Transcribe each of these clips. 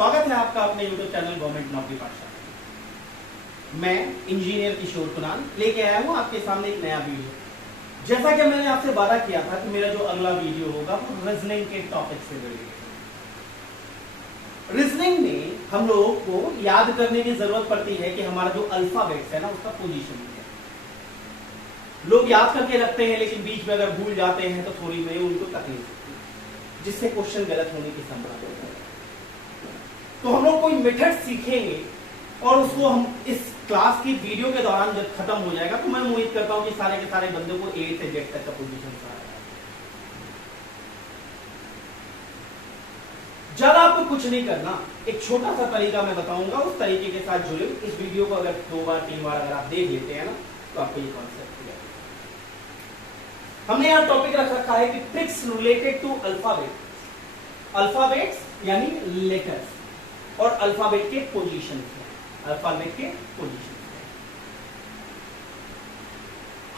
स्वागत है आपका अपने YouTube चैनल गवर्नमेंट नौकरी पाठशाला। मैं इंजीनियर किशोर कुणाल लेके आया हूं आपके सामने एक नया वीडियो। जैसा कि मैंने आपसे वादा किया था कि मेरा जो अगला वीडियो होगा वो रीजनिंग के टॉपिक से रिलेटेड। रीजनिंग में हम लोगों को याद करने की जरूरत पड़ती है कि हमारा जो अल्फाबेट्स है ना उसका पोजीशन क्या है। लोग याद करके रखते हैं लेकिन बीच में अगर भूल जाते हैं तो थोड़ी में उनको तकलीफ होती है, जिससे क्वेश्चन गलत होने की संभावना है। तो हम लोग कोई मेथड सीखेंगे और उसको हम इस क्लास की वीडियो के दौरान जब खत्म हो जाएगा तो मैं उम्मीद करता हूं कि सारे के सारे बंदों को ए से जेड तक का पोजीशन आ जाएगा। ज्यादा आपको कुछ नहीं करना, एक छोटा सा तरीका मैं बताऊंगा, उस तरीके के साथ जुड़े। इस वीडियो को अगर 2 बार 3 बार अगर आप देख लेते हैं ना तो आपको ये कॉन्सेप्ट हो जाएगा। हमने यहां टॉपिक रख रखा है कि ट्रिक्स रिलेटेड टू अल्फाबेट्स यानी लेटर्स और अल्फाबेट के पोजीशन। अल्फाबेट के पोजीशन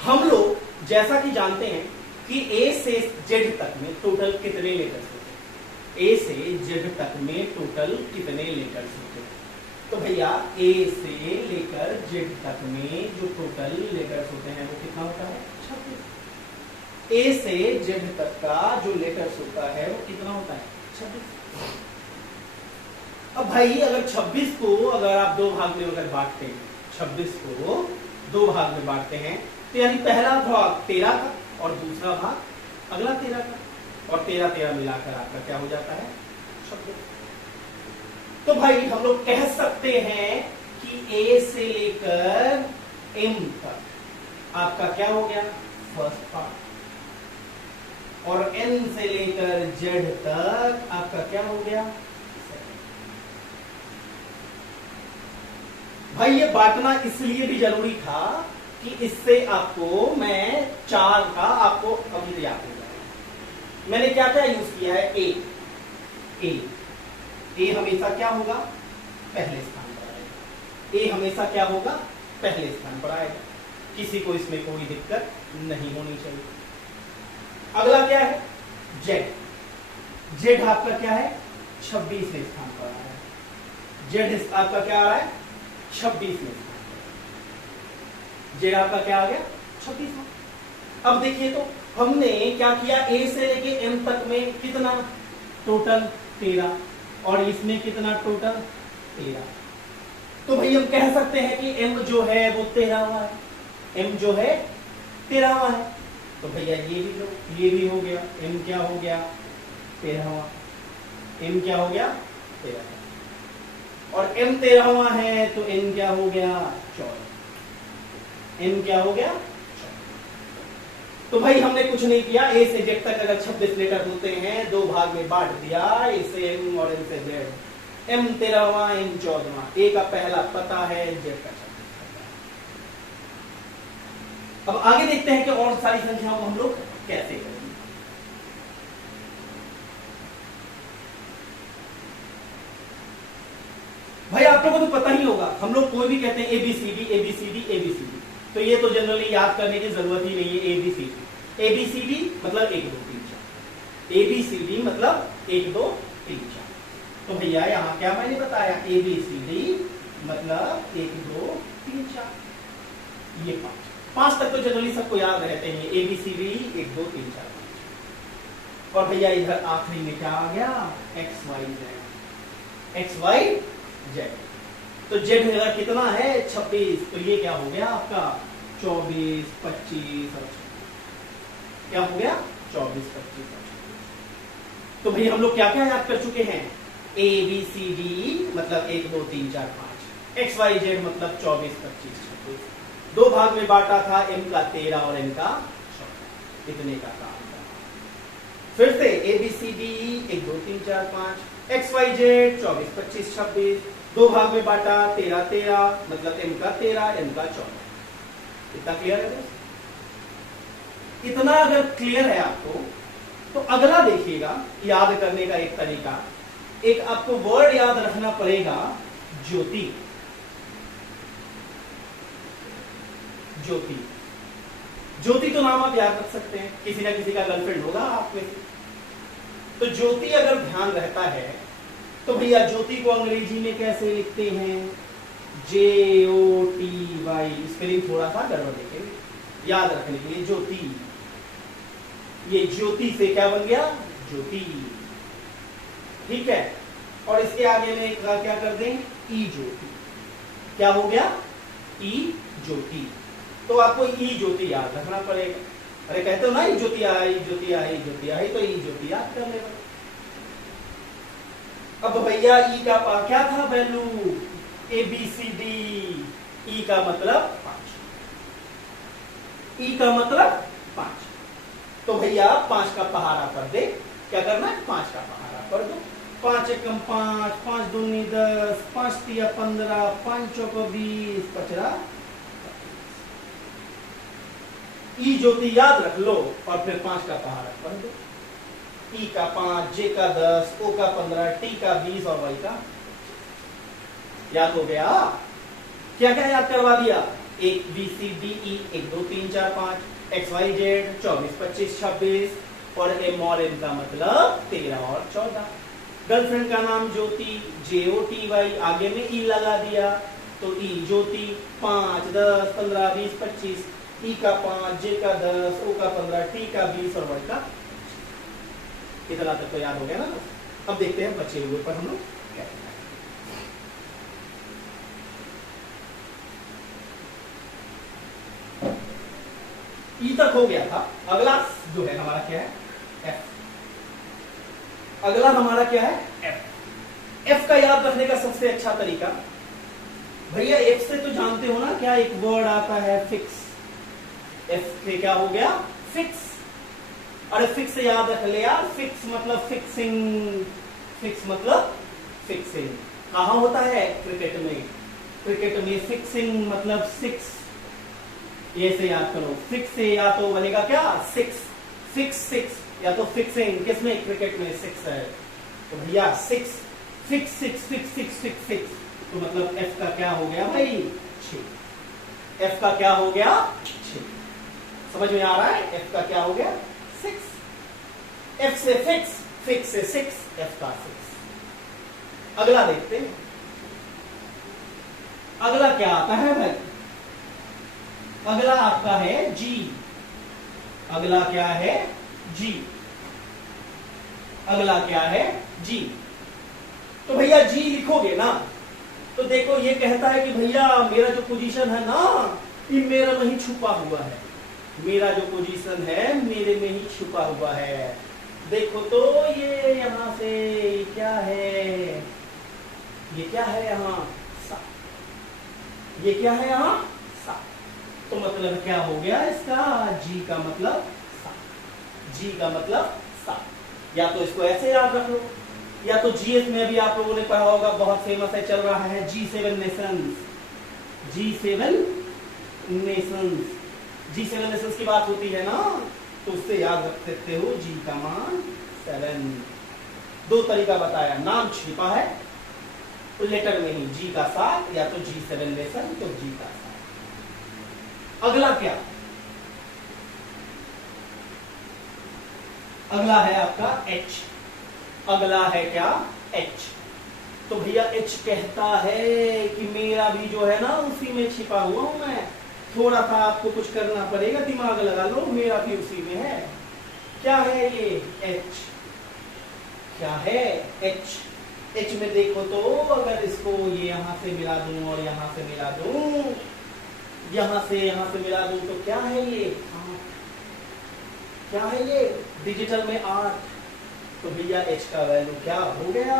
हम लोग जैसा कि जानते हैं कि ए से जेड तक में टोटल कितने लेटर्स होते हैं। ए से जेड तक में टोटल कितने लेटर्स होते हैं। तो भैया ए से लेकर जेड तक में जो टोटल लेटर्स होते हैं वो कितना होता है? 26। ए से जेड तक का जो लेटर्स होता है वो कितना होता है? 26। अब भाई अगर 26 को अगर आप 2 भाग में अगर बांटते हैं, 26 को 2 भाग में बांटते हैं तो यानी पहला भाग 13 का और दूसरा भाग अगला 13 का, और 13 मिलाकर आपका क्या हो जाता है? 26। तो भाई हम लोग कह सकते हैं कि ए से लेकर एम तक आपका क्या हो गया? First part. और एन से लेकर जेड तक आपका क्या हो गया? भाई ये बांटना इसलिए भी जरूरी था कि इससे आपको मैं 4 का आपको अभी याद हो जाएगा। मैंने क्या क्या यूज किया है? ए हमेशा क्या होगा? पहले स्थान पर आएगा। ए हमेशा क्या होगा? पहले स्थान पर आएगा। किसी को इसमें कोई दिक्कत नहीं होनी चाहिए। अगला क्या है? जेड आपका क्या है? 26वें स्थान पर आ रहा है। जेड आपका क्या आ रहा है? 26वें। जेड आपका क्या आ गया? 26वां। अब देखिए तो हमने क्या किया? ए से लेके एम तक में कितना? टोटल 13। और इसमें कितना? टोटल 13। तो भाई हम कह सकते हैं कि एम जो है वो 13वां है। एम जो है 13वां है। तो भैया ये भी हो गया। एम क्या हो गया? 13वां। एम क्या हो गया? 13। और m 13वां है तो n क्या हो गया? 14। n क्या हो गया? 14। तो भाई हमने कुछ नहीं किया। ए से जेड तक अगर 26 लेटर होते हैं 2 भाग में बांट दिया। ए से m और n से जेड। m 13वां, n 14वां। ए का पहला पता है, जेड का 26 पता है। अब आगे देखते हैं कि और सारी संख्याओं को हम लोग कैसे करेंगे। भाई आप लोगों को तो पता ही होगा, हम लोग कोई भी कहते हैं ABCD ABCD ABCD, तो ये तो जनरली याद करने की जरूरत ही नहीं है। ABCD मतलब 1 2 3 4। ABCD मतलब 1 2 3 4। तो भैया यहाँ क्या मैंने बताया? ABCD मतलब 1 2 3 4। ये 5 तक तो जनरली सबको याद रहते हैं। ABCD 1 2 3 4 5। और भैया इधर आखिरी में क्या आ गया? XYZ। तो जेड अगर कितना है? 26। तो ये क्या हो गया आपका? 24 25 और 26। क्या हो गया? 24 25 और 26। तो भाई हम लोग क्या क्या याद कर चुके हैं? ABCD मतलब 1 2 3 4 5। XYZ मतलब 24 25 26। 2 भाग में बांटा था, m का 13 और n का 14। इतने का काम था। फिर से ABCD 1 2 3 4 5। XYZ 24 25 26। 2 भाग में बांटा, 13 13 मतलब m का 13 n का 14। इतना क्लियर है? इतना अगर क्लियर है आपको तो अगला देखिएगा याद करने का एक तरीका। एक आपको वर्ड याद रखना पड़ेगा, ज्योति। ज्योति तो नाम आप याद रख सकते हैं, किसी ना किसी का गर्लफ्रेंड होगा आप में। तो ज्योति अगर ध्यान रहता है तो भैया ज्योति को अंग्रेजी में कैसे लिखते हैं? JOTY। स्पेलिंग थोड़ा सा गड़बड़ लिखेंगे, याद रखने के लिए। ज्योति, ये ज्योति से क्या बन गया? ज्योति। ठीक है, और इसके आगे में क्या कर दें? ई ज्योति। क्या हो गया? ई ज्योति। तो आपको ई ज्योति याद रखना पड़ेगा। अरे कहते हो ना ई ज्योति आई, ज्योति आई, ज्योति आई, तो ई ज्योति याद कर लेगा। अब भैया ई का क्या था वैल्यू? ABCD। ई का मतलब 5। ई का मतलब 5। तो भैया 5 का पहाड़ा कर दे। क्या करना है? 5 का पहाड़ा कर दो। 5 एकम 5, 5 दूनी 10, 5 तिया 15, 5 चौको 20, 5 ई ज्योति याद रख लो और फिर 5 का पहाड़ा कर दो। ई का 5, जे का 10, ओ का 15, टी का 20 और वाई का याद हो गया। क्या क्या याद करवा दिया? 1 B C D E 1 2 3 4 5 X Y Z 24 25 26 और M और N का मतलब 13 और 14। गर्लफ्रेंड का नाम ज्योति, JOTY, आगे में ई लगा दिया तो ई ज्योति। 5 10 15 20 25, ई का 5, जे का 10, ओ का 15, टी का 20 और वाई का। इतना तक तो याद हो गया ना। अब देखते हैं बचे हुए पर हम लोग क्या करना है। ई तक हो गया था। अगला जो है हमारा क्या है? एफ। अगला हमारा क्या है? एफ। एफ का याद रखने का सबसे अच्छा तरीका भैया, एफ से तो जानते हो ना क्या एक वर्ड आता है? फिक्स। एफ से क्या हो गया? फिक्स। अरे फिक्स याद रख ले यार। फिक्स मतलब फिक्सिंग। फिक्स मतलब फिक्सिंग। कहां होता है? क्रिकेट में। क्रिकेट में फिक्सिंग मतलब 6। ये से याद करो। फिक्स से या तो बनेगा क्या? 6। फिक्स 6 या तो फिक्सिंग। किसमें? क्रिकेट में 6 है। तो भैया 6 फिक्स 6 फिक्स 6 फिक्स 6। तो मतलब एफ का क्या हो गया भाई? 6। एफ का क्या हो गया? 6। समझ में आ रहा है? एफ का क्या हो गया? 6। एफ से फिक्स, फिक्स से 6, एफ का 6। अगला देखते हैं। अगला क्या आता है भाई? अगला आपका है जी। अगला क्या है? जी। अगला क्या है? जी। तो भैया जी लिखोगे ना तो देखो ये कहता है कि भैया मेरा जो पोजीशन है ना ये मेरे में ही छुपा हुआ है। मेरा जो पोजीशन है मेरे में ही छुपा हुआ है। देखो तो ये यहां से क्या है? ये क्या है यहां? सा। ये क्या है यहां? सा। तो मतलब क्या हो गया इसका? जी का मतलब सा। जी का मतलब सा। या तो इसको ऐसे याद रख लो, या तो जीएस में भी आप लोगों ने पढ़ा होगा, बहुत फेमस है, चल रहा है G7 Nations. G7 Nations. G7 Nations की बात होती है ना तो उससे याद रख सकते हो जी का मान 7। 2 तरीका बताया। नाम छिपा है तो लेटर में ही जी का 7 या तो G7 नेशन तो जी का 7। अगला क्या? अगला है आपका H। अगला है क्या? H। तो भैया H कहता है कि मेरा भी जो है ना उसी में छिपा हुआ हूं मैं। थोड़ा सा आपको कुछ करना पड़ेगा, दिमाग लगा लो, मेरा भी उसी में है। क्या है ये? H। क्या है? H। H में देखो तो अगर इसको ये यहां से मिला दूं और यहां से मिला दूं, यहां से मिला दूं तो क्या है ये? क्या है ये? डिजिटल में 8। तो भैया H का वैल्यू क्या हो गया?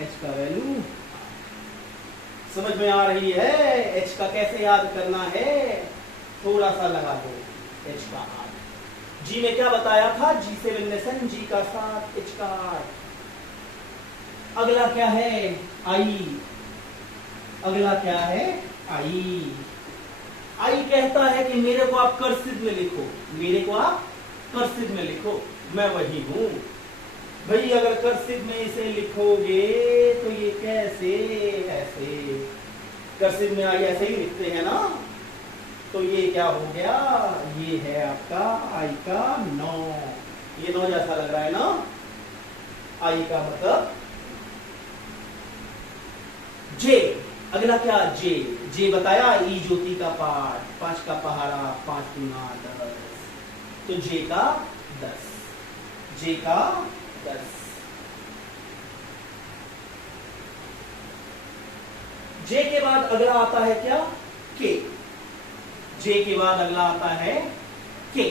H का वैल्यू समझ में आ रही है? H का कैसे याद करना है? थोड़ा सा लगा दो। H का 8। G में क्या बताया था? G7 नेशन, G का 7, H का 8। अगला क्या है? I। अगला क्या है? I। I कहता है कि मेरे को आप कर्सिव में लिखो। मेरे को आप कर्सिव में लिखो, मैं वही हूं। भाई अगर कर्सिव में इसे लिखोगे तो ये कैसे? ऐसे। कर्सिव में आई ऐसे ही लिखते हैं ना। तो ये क्या हो गया? ये है आपका आई का 9। ये 9 जैसा लग रहा है ना। आई का मतलब जे, अगला क्या, जे, जे बताया ई ज्योति का पाठ, 5 का पहाड़ा, 5 गुना 10, तो जे का 10, जे का 10। जे के बाद अगला आता है क्या, के, जे के बाद अगला आता है के,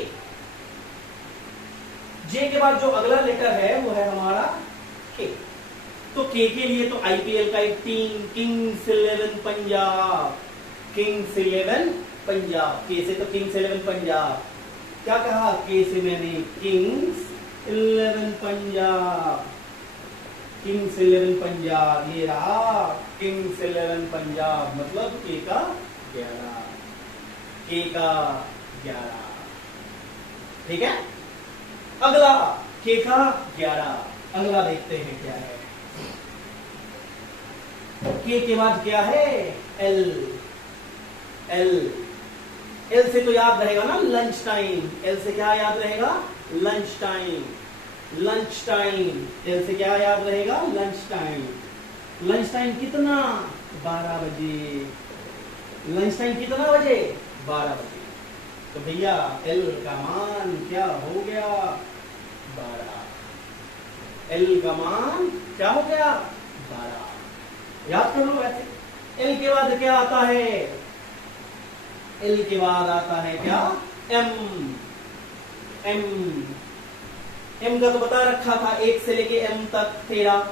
जे के बाद जो अगला लेटर है वो है हमारा के। तो के लिए तो आईपीएल का एक team, Kings 11 Punjab, Kings 11 Punjab, के से तो किंग्स 11 पंजाब, क्या कहा के से मैंने, किंग्स 11 पंजाब, किंग्स 11 पंजाब, ये रहा किंग्स 11 पंजाब, मतलब के का 11, के का 11, ठीक है। अगला के का 11, अगला देखते हैं क्या है। के बाद क्या है, एल, एल, एल से तो याद रहेगा ना लंच टाइम, एल से क्या याद रहेगा, lunch time, lunch time, L से क्या याद रहेगा, लंच टाइम, लंच टाइम कितना, 12 बजे, लंच टाइम कितना बजे, 12 बजे, तो भैया एल का मान क्या हो गया, 12, एल का मान क्या हो गया, 12, याद कर लो वैसे। एल के बाद क्या आता है, एल के बाद आता है क्या, एम, एम, एम का तो बता रखा था 1 से लेके एम तक 13,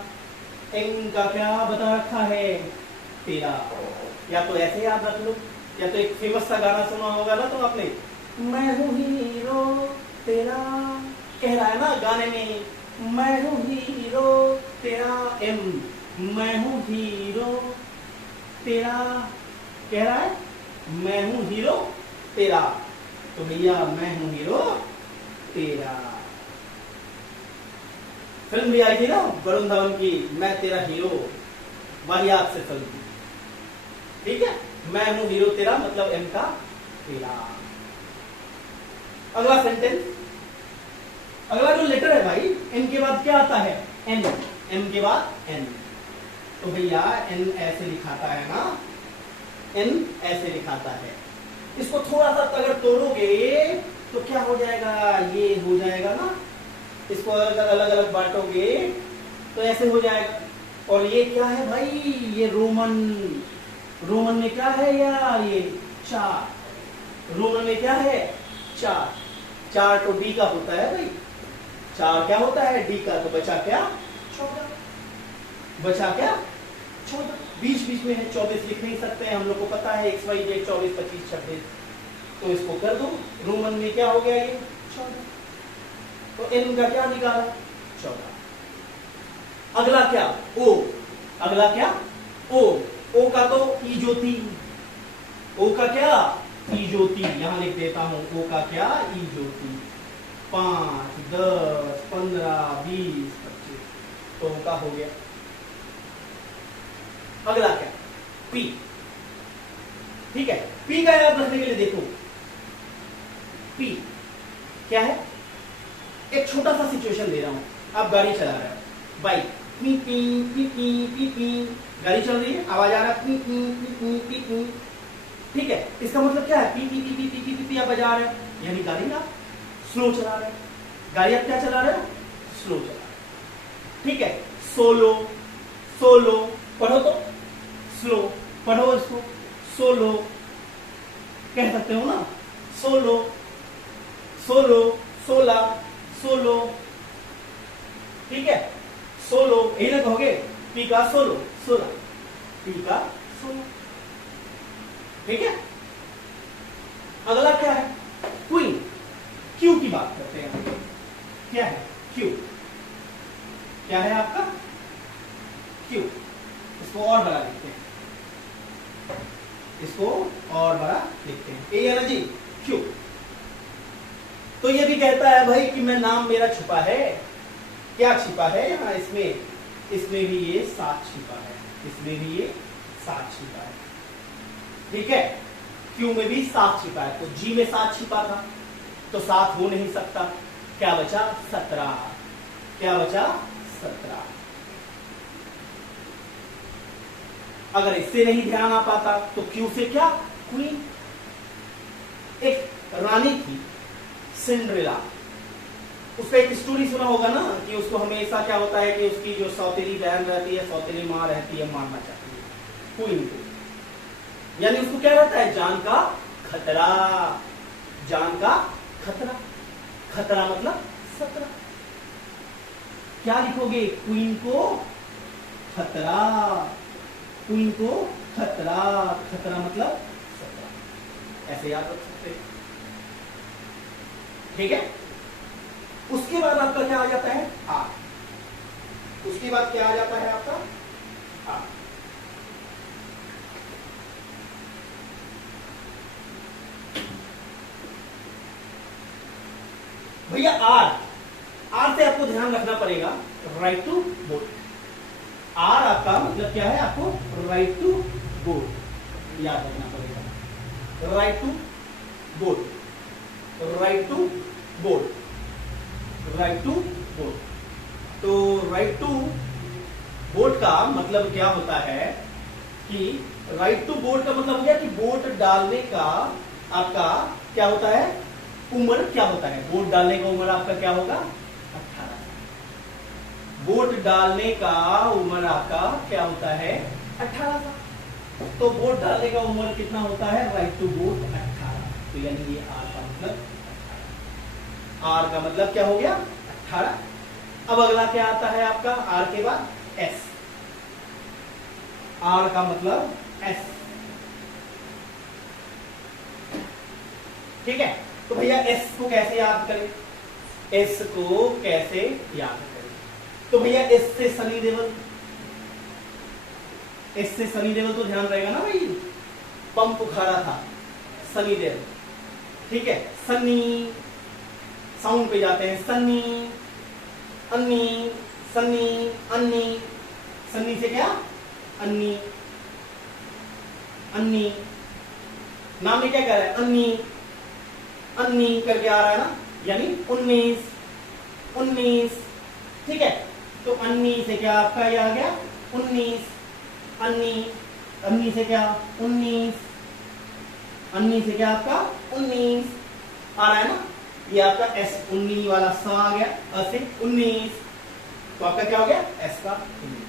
एम का क्या बता रखा है, 13, या तो ऐसे याद रख लो, या तो एक फेमस सा गाना सुना होगा ना तो आपने, मैं हूं हीरो तेरा, कह रहा है ना गाने में, मैं हूं हीरो तेरा, एम, मैं हूं हीरो तेरा, कह रहा है मैं हूं हीरो तेरा, तो भैया मैं हूं हीरो तेरा। फिल्म भी आई थी ना वरुण धवन की, मैं तेरा हीरो, वाहियात से फिल्म, ठीक है, मैं हूं हीरो तेरा, मतलब एम का 13। अगला सेंटेंस, अगला जो लेटर है भाई, एन के बाद क्या आता है, एन, एम के बाद एन, तो भैया एन ऐसे लिखाता है ना, एन ऐसे लिखाता है, इसको थोड़ा सा अगर तोड़ोगे तो क्या हो जाएगा, ये हो जाएगा ना, इसको अगर अलग अलग बांटोगे तो ऐसे हो जाएगा, और ये क्या है भाई, ये रोमन, रोमन में क्या है यार, ये 4, रोमन में क्या है 4, 4 तो डी का होता है भाई, 4 क्या होता है डी का, तो बचा क्या 14, बचा क्या 14, बीच बीच में है 24 लिख नहीं सकते हैं, हम लोग को पता है XY Z 24 25 26, तो इसको कर दो, रोमन में क्या हो गया ये 14, तो एन का क्या निकाला 14। अगला क्या ओ, अगला क्या ओ, ओ का तो ई ज्योति, ओ का क्या ई ज्योति, यहां लिख देता हूं, ओ का क्या ई ज्योति, 5 10 15 20 25, तो ओ का हो गया। अगला क्या पी, ठीक है, पी का याद रखने के लिए देखो, पी क्या है, एक छोटा सा सिचुएशन दे रहा हूं, आप गाड़ी चला रहे हो, bike, P P P P P P, गाड़ी चल रही है, आवाज आ रहा है P P P P P P, ठीक है, इसका मतलब क्या है, P P P P P P P आप बजा रहे हो, यानी गाड़ी आप स्लो चला रहे हो, गाड़ी आप क्या चला रहे हो, स्लो चला रहे हो, ठीक है। सोलो, सोलो पढ़ो तो, स्लो पढ़ो इसको, सोलो कह सकते हो ना, सोलो, सोलो, 16, सोलो, ठीक है, सोलो यही ना कहोगे, पी का सोलो 16, पी का 16, ठीक है। अगला क्या है क्वीन, क्यू की बात करते हैं, क्या है क्यू, क्या है आपका क्यू, इसको और बड़ा लिखते हैं, इसको और बड़ा लिखते हैं, ये है ना जी क्यू। तो ये भी कहता है भाई कि मैं नाम मेरा छुपा है, क्या छिपा है यहाँ, इसमें, इसमें भी ये 7 छिपा है, इसमें भी ये 7 छिपा है, ठीक है, क्यू में भी 7 छिपा है, तो जी में 7 छिपा था तो 7 हो नहीं सकता, क्या बचा 17, क्या बचा 17, अगर इससे नहीं ध्यान आ पाता तो क्यू से क्या, क्वीन। एक रानी थी सिंड्रेला, उसका एक स्टोरी सुना होगा ना कि उसको हमेशा क्या होता है कि उसकी जो सौतेली बहन रहती है, सौतेली माँ रहती है, मारना चाहती है क्वीन को। यानी उसको क्या रहता है, जान का खतरा, जान का खतरा। खतरा मतलब 17। क्या लिखोगे, क्वीन को खतरा, क्वीन को खतरा, खतरा मतलब 17, ऐसे याद रख सकते हैं। ठीक है। उसके बाद आपका क्या आ जाता है, आर। उसके बाद क्या आ जाता है आपका, आर। भैया आर, आर से आपको ध्यान रखना पड़ेगा, राइट टू बोर्ड। आर आपका मतलब क्या है, आपको राइट टू बोर्ड याद रखना पड़ेगा। Right to board, right to board, right to board. तो राइट टू बोर्ड का मतलब क्या होता है कि राइट टू बोर्ड का मतलब हो गया कि वोट डालने का आपका क्या होता है, उम्र क्या होता है, वोट डालने का उम्र आपका क्या होगा, 18। वोट डालने का उम्र आपका क्या होता है, 18 साल। तो वोट डालने का उम्र कितना होता है, राइट टू वोट 18। तो यानी ये आर का मतलब, आर का मतलब क्या हो गया, 18। अब अगला क्या आता है आपका, आर के बाद एस। आर का मतलब एस। ठीक है। तो भैया एस को कैसे याद करें, एस को कैसे याद करें, तो भैया एस से सनी देओल, एस से सनी देओल तो ध्यान रहेगा ना भाई, पंप उखाड़ा था सनी देओल। ठीक है। सनी, साउंड पे जाते हैं, सन्नी, अन्नी, सन्नी, अन्नी। सन्नी से क्या, अन्नी, अन्नी। नाम में क्या कह रहा है, अन्नी, अन्नी करके आ रहा है ना, यानी 19, 19। ठीक है। तो अन्नी से क्या आपका ये आ गया 19, अन्नी, अन्नी से क्या 19, अन्नी से क्या आपका 19 आ रहा है ना, ये आपका एस 19 वाला सा आ गया, अ से 19। तो आपका क्या हो गया, एस का 19।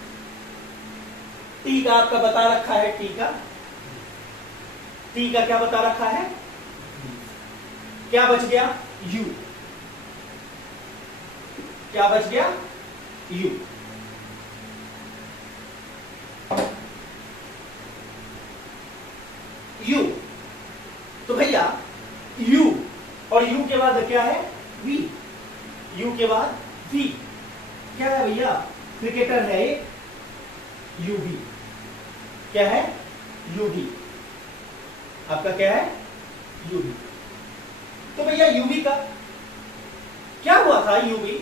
टी का आपका बता रखा है, टी का, टी का क्या बता रखा है, क्या बच गया, यू। क्या बच गया, यू। यू। तो भैया यू और यू के बाद क्या है, वी। यू के बाद वी क्या है भैया, क्रिकेटर है एक, यूवी। क्या है, यूवी। आपका क्या है, यूवी। तो भैया यूवी का क्या हुआ था, यूवी,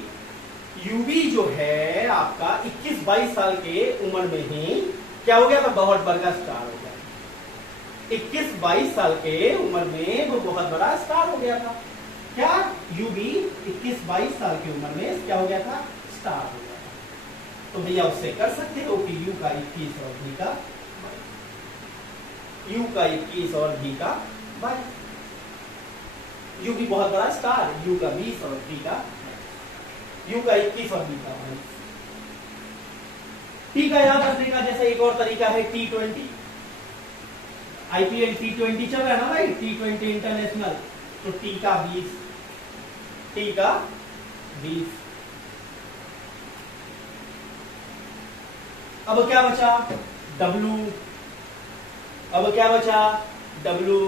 यूवी जो है आपका 21-22 साल के उम्र में ही क्या हो गया था, बहुत बड़ा स्टार हो गया। 21-22 साल के उम्र में वो बहुत बड़ा स्टार हो गया था। क्या, यूवी 21-22 साल की उम्र में क्या हो गया था, स्टार हो गया था। तो भैया उससे कर सकते हो कि यू का 21 और भी का, यू का 21 और भी का 22। यू भी बहुत बड़ा स्टार, यू का 20 और बी का, यू का 21 और बी का 22। टी का याद रखने का जैसे एक और तरीका है T20। IPL T20 चल रहा है ना भाई, T20 इंटरनेशनल। तो टी का 20, टी का 20। अब क्या बचा, W। अब क्या बचा, W।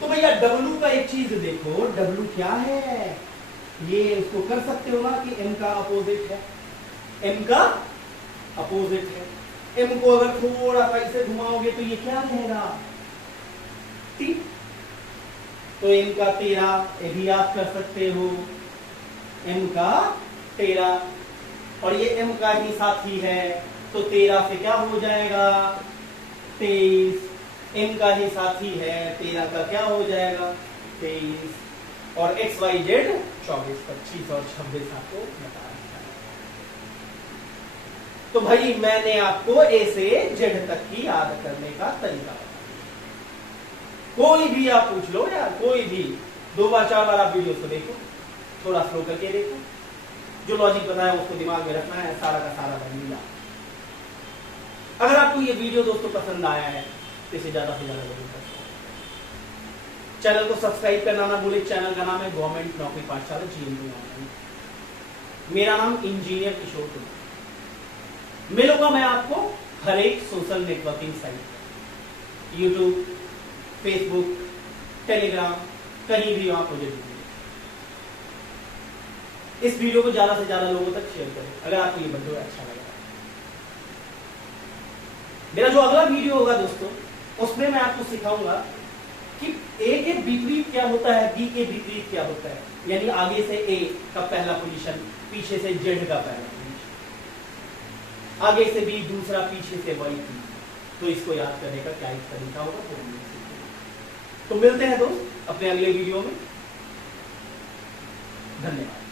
तो भैया W का एक चीज देखो, W क्या है, ये उसको कर सकते हो ना कि M का अपोजिट है, M का अपोजिट है। M को अगर थोड़ा सा इसे घुमाओगे तो ये क्या रहेगा, T। तो M का 13, ये भी आप कर सकते हो, M का 13, और ये M का ही साथी है, तो 13 से क्या हो जाएगा, 23। M का ही साथी है, 13 का क्या हो जाएगा, 23। और XYZ 24, 25 और 26 आपको बता रहा है। तो भाई मैंने आपको ए से जेड तक की याद करने का तरीका बताया। कोई भी आप पूछ लो यार, कोई भी 2 बार 4 बार आप वीडियो को देखो, थोड़ा स्लो करके देखो, जो लॉजिक बताया उसको दिमाग में रखना है, सारा का सारा बन लिया। अगर आपको ये वीडियो दोस्तों पसंद आया है तो इसे ज्यादा से ज्यादा जरूर करें। चैनल को सब्सक्राइब करना ना भूले। चैनल का नाम है गवर्नमेंट नौकरी पाठशाला GNP। मेरा नाम इंजीनियर किशोर कुमार। मिलूंगा मैं आपको हर एक social networking site, YouTube, Facebook, Telegram, कहीं भी आप मुझे ढूंढिए। इस वीडियो को ज्यादा से ज्यादा लोगों तक शेयर करें अगर आपको ये वीडियो अच्छा लगा। मेरा जो अगला वीडियो होगा दोस्तों, उसमें मैं आपको सिखाऊंगा कि ए के विपरीत क्या होता है, बी के विपरीत क्या होता है। यानी आगे से ए का पहला पोजीशन, पीछे से जेड का पहला पोजीशन, आगे से बी दूसरा, पीछे से वाई तीसरा। तो इसको याद करने का क्या एक तरीका होगा तो मिलते हैं दोस्त अपने अगले वीडियो में। धन्यवाद।